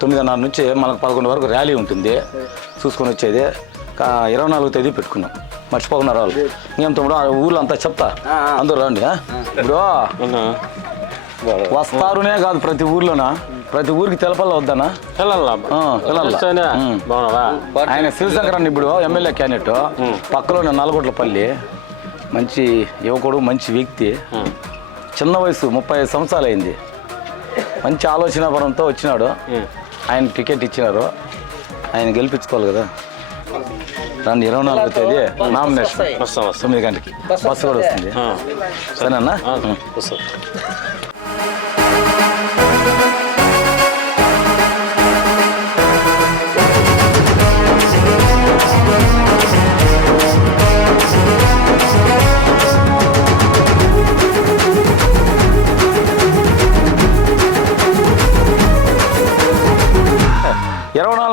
తొమ్మిదిన్నర నుంచి మనకు పదకొండు వరకు ర్యాలీ ఉంటుంది. చూసుకొని వచ్చేది. ఇరవై నాలుగు తేదీ పెట్టుకున్నాం. మర్చిపోకున్నారు వాళ్ళు. ఇంకేం తమ్ముడు ఊర్లో అంతా చెప్తా. అందరూ రండి ఆ? ఇప్పుడు వస్తారునే కాదు ప్రతి ఊర్లోనా? ప్రతి ఊరికి తెలపల్ల వద్దనా? ఆయన శివశంకర్ అన్న ఇప్పుడు ఎమ్మెల్యే క్యాండిడేట్. పక్కలోనే నల్గొట్లపల్లి మంచి యువకుడు మంచి వ్యక్తి. చిన్న వయసు ముప్పై ఐదు సంవత్సరాలు అయింది మంచి ఆలోచన పరంతో వచ్చినాడు. ఆయన టికెట్ ఇచ్చినారు. ఆయన గెలిపించుకోవాలి కదా. రండి ఇరవై నాలుగో తేదీ నామినేషన్. తొమ్మిది గంటకి బస్సు కూడా వస్తుంది. ఆ, సరేనా?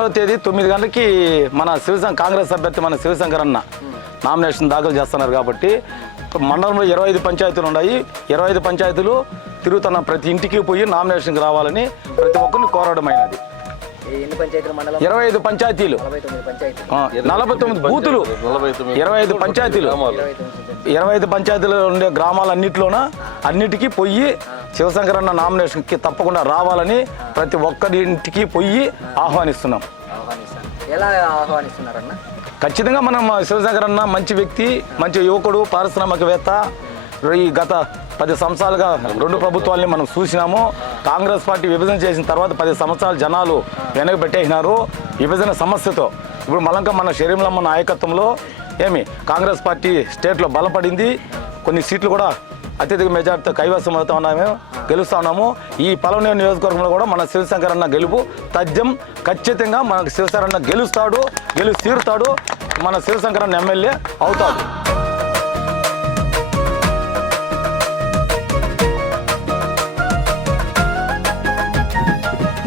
నాలుగో తేదీ తొమ్మిది గంటలకి మన శివశంకర్ కాంగ్రెస్ అభ్యర్థి మన శివశంకర్ అన్న నామినేషన్ దాఖలు చేస్తున్నారు కాబట్టి మండలంలో ఇరవై ఐదు పంచాయతీలు ఉన్నాయి. ఇరవై ఐదు పంచాయతీలు తిరుగుతున్న ప్రతి ఇంటికి పోయి నామినేషన్కి రావాలని ప్రతి ఒక్కరిని కోరడమైనది. ఇరవై ఐదు పంచాయతీలు. నలభై తొమ్మిది బూతులు. ఇరవై ఐదు పంచాయతీలు. ఇరవై ఐదు పంచాయతీలో ఉండే గ్రామాలన్నింటిలోన అన్నిటికీ పోయి శివశంకర్ అన్న నామినేషన్కి తప్పకుండా రావాలని ప్రతి ఒక్కరి ఇంటికి పోయి ఆహ్వానిస్తున్నాం. ఆహ్వానిస్తాను ఎలా ఆహ్వానిస్తున్నారన్న? ఖచ్చితంగా మనం శివశంకర్ అన్న మంచి వ్యక్తి మంచి యువకుడు పారిశ్రామికవేత్త. ఈ గత పది సంవత్సరాలుగా రెండు ప్రభుత్వాలని మనం చూసినాము. కాంగ్రెస్ పార్టీ విభజన చేసిన తర్వాత పది సంవత్సరాలు జనాలు వెనకబెట్టేసినారు విభజన సమస్యతో ఇప్పుడు మలంక మన శరీరంలో నాయకత్వంలో ఏమి కాంగ్రెస్ పార్టీ స్టేట్లో బలపడింది. కొన్ని సీట్లు కూడా అత్యధిక మెజార్టీతో కైవసం అవుతా ఉన్నాము గెలుస్తా ఉన్నాము ఈ పలవనే నియోజకవర్గంలో కూడా మన శివశంకర్ అన్న గెలుపు తథ్యం ఖచ్చితంగా మనకు శివశంకర్ అన్న గెలుస్తాడు గెలిచి తీరుతాడు మన శివశంకర్ అన్న ఎమ్మెల్యే అవుతాడు.